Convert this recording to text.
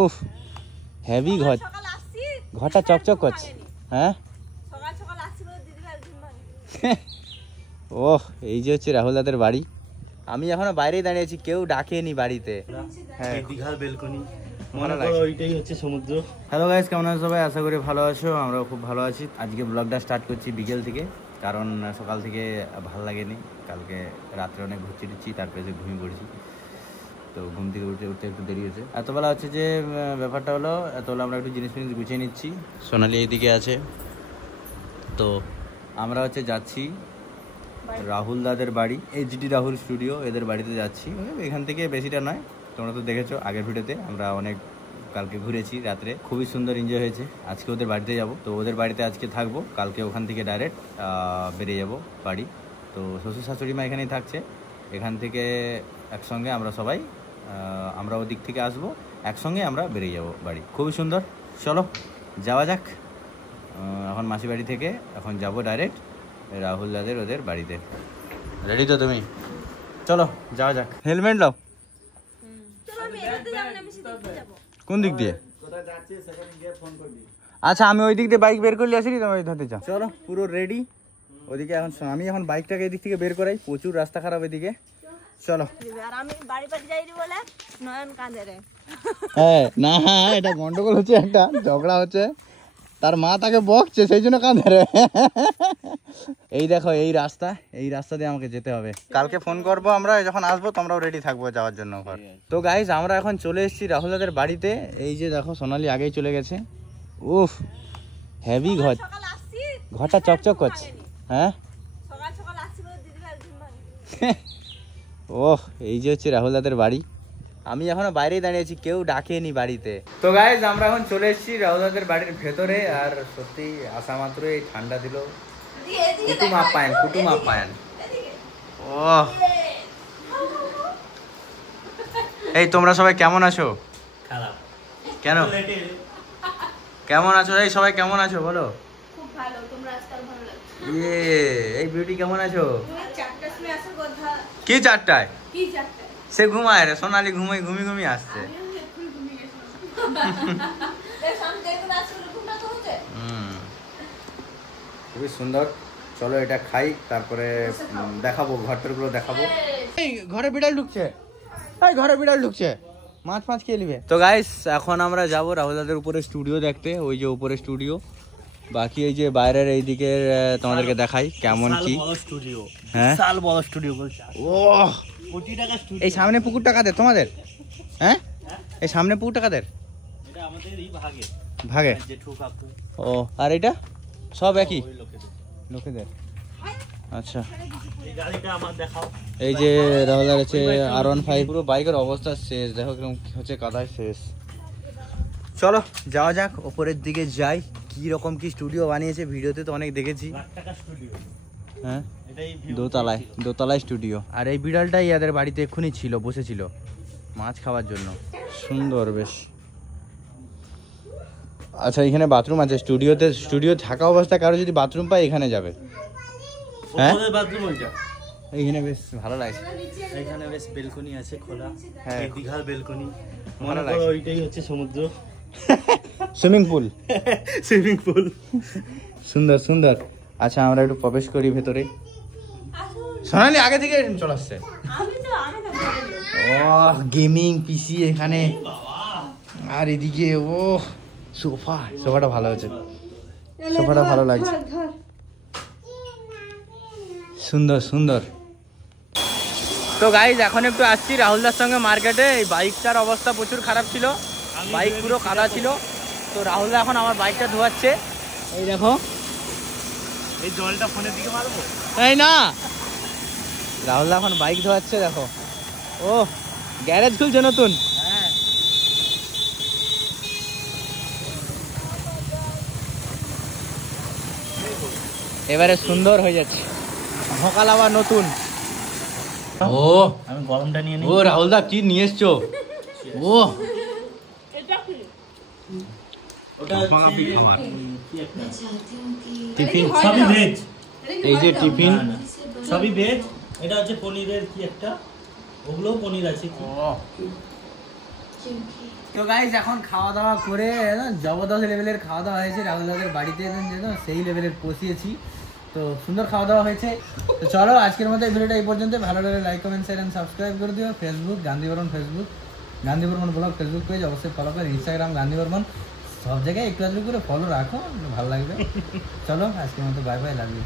উফ হেভি ঘর, ঘরটা চকচক করছে। হ্যাঁ ওহ, এই যে হচ্ছে রাহুল দাদের বাড়ি। আমি এখনো বাইরেই দাঁড়িয়েছি, কেউ ডাকেনি বাড়িতে। হ্যাঁ, দীঘার বেলকনি, ওইটাই হচ্ছে সমুদ্র। হ্যালো গাইস, কেমন আছো সবাই? আশা করি ভালো আছো, আমরাও খুব ভালো আছি। আজকে ব্লগটা স্টার্ট করছি বিকেল থেকে, কারণ সকাল থেকে ভালো লাগেনি। কালকে রাত্রে অনেক ঘুরছি টুচ্ছি, তারপরে যে ঘুমিয়ে পড়েছি, তো ঘুম থেকে উঠতে উঠতে একটু দেরি হয়েছে। এতবেলা হচ্ছে যে ব্যাপারটা হলো, এতবেলা আমরা একটু জিনিস ফিনিস গুছিয়ে নিচ্ছি। সোনালি এইদিকে আছে, তো আমরা হচ্ছে যাচ্ছি রাহুল দাদের বাড়ি, এইচডি রাহুল স্টুডিও, এদের বাড়িতে যাচ্ছি। এখান থেকে বেশিটা নয়, তোমরা তো দেখেছো আগের ভিডিওতে। আমরা অনেক কালকে ঘুরেছি রাত্রে, খুবই সুন্দর এনজয় হয়েছে। আজকে ওদের বাড়িতে যাব, তো ওদের বাড়িতে আজকে থাকবো, কালকে ওখান থেকে ডাইরেক্ট বেরিয়ে যাব বাড়ি। তো শ্বশুর শাশুড়ি মা এখানেই থাকছে, এখান থেকে একসঙ্গে আমরা সবাই আমরা ওদিক থেকে আসবো, একসঙ্গে আমরা বেরিয়ে যাব বাড়ি। খুবই সুন্দর, চলো যাওয়া যাক। এখন মাসি বাড়ি থেকে এখন যাব ডাইরেক্ট রাহুল দাদের ওদের বাড়িতে। রেডি তো তুমি? চলো যাওয়া যাক। হেলমেট নাও। কোন দিক দিয়ে? আচ্ছা, আমি ওই দিক দিয়ে বাইক বের করলে আসি, তুমি ওই ধরতে চাও। চলো পুরো রেডি ওদিকে। এখন আমি এখন বাইকটাকে এদিক থেকে বের করাই, প্রচুর রাস্তা খারাপ এদিকে। চলো। হ্যাঁ না, এটা গন্ডগোল হচ্ছে, একটা ঝগড়া হচ্ছে, তার মা তাকে বকছে, সেই জন্য কাঁদে রে। এই দেখো এই রাস্তা দিয়ে আমাকে যেতে হবে। কালকে ফোন করবো আমরা, যখন আসবো তোমরাও রেডি থাকবো যাওয়ার জন্য। তো গাইজ, আমরা এখন চলে এসেছি রাহুল দাদের বাড়িতে। এই যে দেখো সোনালি আগেই চলে গেছে। উফ হেভি ঘর, ঘরটা চকচক করছে। হ্যাঁ ওহ, এই যে হচ্ছে রাহুল দাদের বাড়ি। আমি এখনো বাইরেই দাঁড়িয়েছি, কেউ ডাকেনি বাড়িতে। তো গাইজ, আমরা এখন চলে এসেছি রাহুল দাদের বাড়ির ভেতরে। আর সত্যি আসা মাত্রই ঠান্ডা দিল, কুটুম আপ্যায়ন। ওহ, এই তোমরা সবাই কেমন আছো? খারাপ কেন? কেমন আছো? এই সবাই কেমন আছো বলো? খুব ভালো। তোমরা আজকাল ভালো লাগছে। এই বিউটি কেমন আছো? চারটার সময় আসো কথা। কি চারটায়? কি চারটায়? সে ঘুমায় রে, সোনালি ঘুমিয়ে আসছে। খুবই সুন্দর। চলো এটা খাই, তারপরে দেখাবো ঘরটারগুলো দেখাবো। এই ঘরে বিড়াল ঢুকছে, মাছ খেয়ে নিবে। তো গাইস, এখন আমরা যাবো রাহুল দাদের উপরে স্টুডিও দেখতে, ওই যে উপরে স্টুডিও। বাকি এই যে বাইরের এই দিকে তোমাদেরকে দেখাই কেমন কি স্টুডিও। হ্যাঁ বড় স্টুডিও। ও এই সামনে পুকুরটা কাদের তোমাদের? হ্যাঁ এই সামনে পুকুরটা কাদের? ভাগে। ও আর এটা সব একই লোকেদের। আচ্ছা, এই যে রাহুল দার হচ্ছে R15, পুরো বাইকের অবস্থা শেষ, দেখো কিরকম হচ্ছে, কাদায় শেষ। চলো যাওয়া যাক, ওপরের দিকে যাই। কি রকম কি স্টুডিও বানিয়েছে, ভিডিওতে তো অনেক দেখেছি। হ্যাঁ দোতলায় স্টুডিও। আর এই বিড়ালটাই এদের বাড়িতে এক্ষুনি ছিল, বসেছিল মাছ খাওয়ার জন্য, সুন্দর বেশ। আচ্ছা, এখানে বাথরুম আছে স্টুডিও থাকা অবস্থায় কারো যদি বাথরুম পায় এখানে যাবে। হ্যাঁ এইখানে বেশ ভালো লাগছে, এখানে বেশ বেলকনি আছে খোলা। হ্যাঁ দীঘার বেলকনি, মনে লাগছে ওইটাই হচ্ছে সমুদ্র। সুইমিং পুল সুন্দর। আচ্ছা, আমরা একটু প্রবেশ করি ভেতরে। সোনালি আগে থেকে চলে আসছে। ও গেমিং পিসি এখানে, আর এদিকে ও সোফাটা ভালো আছে, সোফাটা ভালো লাগছে, সুন্দর। তো গাইজ, এখন একটু আসছি রাহুলদার সঙ্গে মার্কেটে। এই বাইকটার অবস্থা প্রচুর খারাপ ছিল, বাইক পুরো কাদা ছিল। তো রাহুলদা এখন আমার বাইকটা ধোয়াচ্ছে। এই দেখো, এই জলটা ফোনের দিকে মারবো, এই না, রাহুলদা এখন বাইক ধোয়াচ্ছে। দেখো, ও গ্যারেজ খুলছে নতুন। হ্যাঁ এবারে সুন্দর হয়ে যাচ্ছে, সকাল আবার নতুন। ও আমি গরমটা নিয়ে নিই। ও রাহুলদা কি নিয়ে এসছো? ও টিফিন, সবই ভেজ। এই যে টিফিন সবই ভেজ। এটা হচ্ছে পনিরের কি একটা, ওগুলো পনির আছে। তো গাইস এখন খাওয়া দাওয়া করে জবরদস্ত লেভেলের খাওয়া দাওয়া হয়েছে রাহুল দাদের বাড়িতে, সেই লেভেলের পৌঁছিয়েছি। তো সুন্দর খাওয়া দাওয়া হয়েছে। তো চলো আজকের মতো এই ভিডিওটা এই পর্যন্ত। ভালো লাগলে like comment share and subscribe করে দিও। Facebook Gandhi Barman, Facebook Gandhi Barman blog Facebook page অবশ্যই ফলো করে, ইনস্টাগ্রাম গান্ধী বর্মন, সব জায়গায় একটু আধটু করে ফলো রাখো, ভালো লাগবে। চলো আজকের মতো বাই বাই, লাভ ইউ।